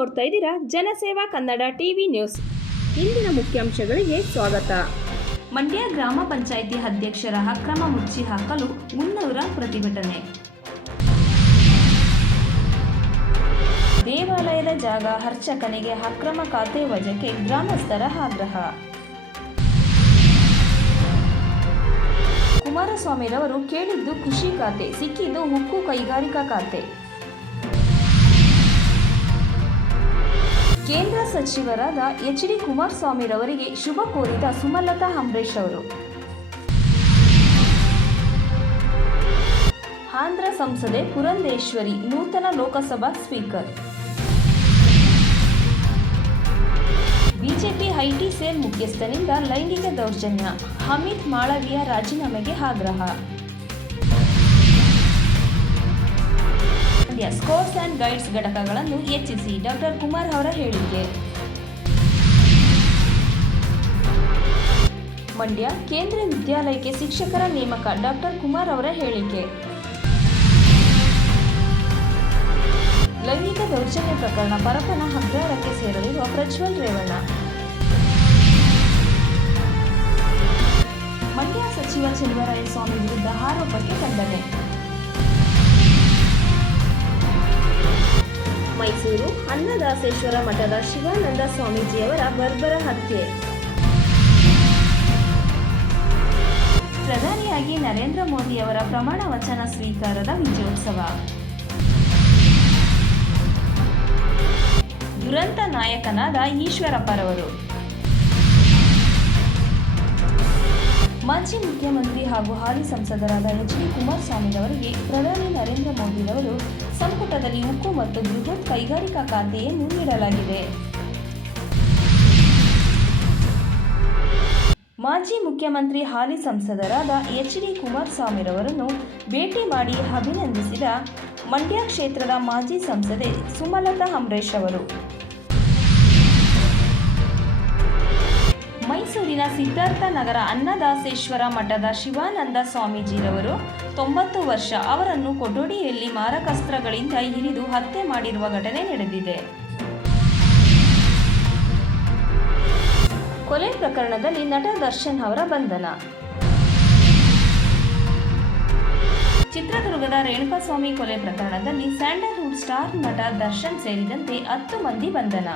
ನೋಡ್ತಾ ಇದ್ದೀರಾ ಜನಸೇವಾ ಕನ್ನಡ ಟಿವಿ ನ್ಯೂಸ್. ಇಂದಿನ ಮುಖ್ಯಾಂಶಗಳಿಗೆ ಸ್ವಾಗತ. ಮಂಡ್ಯ ಗ್ರಾಮ ಪಂಚಾಯಿತಿ ಅಧ್ಯಕ್ಷರ ಅಕ್ರಮ ಮುಚ್ಚಿ ಹಾಕಲು ಮುನ್ನೂರ ಪ್ರತಿಭಟನೆ. ದೇವಾಲಯದ ಜಾಗ ಅರ್ಚಕನಿಗೆ ಅಕ್ರಮ ಖಾತೆ ವಜಕ್ಕೆ ಗ್ರಾಮಸ್ಥರ ಆಗ್ರಹ. ಕುಮಾರಸ್ವಾಮಿರವರು ಕೇಳಿದ್ದು ಕೃಷಿ ಖಾತೆ, ಸಿಕ್ಕಿದ್ದು ಉಕ್ಕು ಕೈಗಾರಿಕಾ ಖಾತೆ. ಕೇಂದ್ರ ಸಚಿವರಾದ ಎಚ್.ಡಿ. ಕುಮಾರಸ್ವಾಮಿರವರಿಗೆ ಶುಭ ಕೋರಿದ ಸುಮಲತಾ ಅಂಬರೀಶ್ ಅವರು. ಆಂಧ್ರ ಸಂಸದೆ ಪುರಂದೇಶ್ವರಿ ನೂತನ Lok Sabha speaker. BJP IT cell ಮುಖ್ಯಸ್ಥನಿಂದ ಲೈಂಗಿಕ ದೌರ್ಜನ್ಯ, ಅಮಿತ್ ಮಾಳವಿಯ ರಾಜೀನಾಮೆಗೆ ಆಗ್ರಹ. ಸ್ಕೌಟ್ಸ್ ಅಂಡ್ ಗೈಡ್ಸ್ ಘಟಕಗಳನ್ನು ಹೆಚ್ಚಿಸಿ ಡಾಕ್ಟರ್ ಕುಮಾರ್ ಅವರ ಹೇಳಿಕೆ. ಮಂಡ್ಯ ಕೇಂದ್ರೀಯ ವಿದ್ಯಾಲಯಕ್ಕೆ ಶಿಕ್ಷಕರ ನೇಮಕ ಡಾಕ್ಟರ್ ಕುಮಾರ್ ಅವರ ಹೇಳಿಕೆ. ಲೈಂಗಿಕ ದೌರ್ಜನ್ಯ ಪ್ರಕರಣ ಪರಪ್ಪನ ಅಗ್ರಹಾರಕ್ಕೆ ಸೇರಲಿರುವ ಪ್ರಜ್ವಲ್ ರೇವಣ್ಣ. ಮಂಡ್ಯ ಸಚಿವ ಚೆಲುವರಾಯಸ್ವಾಮಿ ವಿರುದ್ಧ ಆರೋಪಕ್ಕೆ ಖಂಡನೆ. ಮೈಸೂರು ಅನ್ನದಾಸೇಶ್ವರ ಮಠದ ಶಿವಾನಂದ ಸ್ವಾಮೀಜಿಯವರ ಬರ್ಬರ ಹತ್ಯೆ. ಪ್ರಧಾನಿಯಾಗಿ ನರೇಂದ್ರ ಮೋದಿಯವರ ಪ್ರಮಾಣ ವಚನ ಸ್ವೀಕಾರದ ವಿಜಯೋತ್ಸವ. ದುರಂತ ನಾಯಕನಾದ ಈಶ್ವರಪ್ಪರವರು. ಮಾಜಿ ಮುಖ್ಯಮಂತ್ರಿ ಹಾಗೂ ಹಾಲಿ ಸಂಸದರಾದ ಎಚ್.ಡಿ. ಕುಮಾರಸ್ವಾಮಿರವರಿಗೆ ಪ್ರಧಾನಿ ನರೇಂದ್ರ ಮೋದಿರವರು ಸಂಪುಟದಲ್ಲಿ ಉಕ್ಕು ಮತ್ತು ಬೃಹತ್ ಕೈಗಾರಿಕಾ ಖಾತೆಯನ್ನು ನೀಡಲಾಗಿದೆ. ಮಾಜಿ ಮುಖ್ಯಮಂತ್ರಿ ಹಾಲಿ ಸಂಸದರಾದ ಎಚ್.ಡಿ. ಕುಮಾರಸ್ವಾಮಿರವರನ್ನು ಭೇಟಿ ಮಾಡಿ ಅಭಿನಂದಿಸಿದ ಮಂಡ್ಯ ಕ್ಷೇತ್ರದ ಮಾಜಿ ಸಂಸದೆ ಸುಮಲತಾ ಅಂಬರೀಶ್ ಅವರು. ಮೈಸೂರಿನ ಸಿದ್ಧಾರ್ಥ ನಗರ ಅನ್ನದಾಸೇಶ್ವರ ಮಠದ ಶಿವಾನಂದ ಸ್ವಾಮೀಜಿರವರು 90 ವರ್ಷ ಅವರನ್ನು ಕೊಠಡಿಯಲ್ಲಿ ಮಾರಕಾಸ್ತ್ರಗಳಿಂದ ಇರಿದು ಹತ್ಯೆ ಮಾಡಿರುವ ಘಟನೆ ನಡೆದಿದೆ. ಕೊಲೆ ಪ್ರಕರಣದಲ್ಲಿ ನಟ ದರ್ಶನ್ ಅವರ ಬಂಧನ. ಚಿತ್ರದುರ್ಗದ ರೇಣುಕಾಸ್ವಾಮಿ ಕೊಲೆ ಪ್ರಕರಣದಲ್ಲಿ ಸ್ಯಾಂಡಲ್ವುಡ್ ಸ್ಟಾರ್ ನಟ ದರ್ಶನ್ ಸೇರಿದಂತೆ 10 ಮಂದಿ ಬಂಧನ.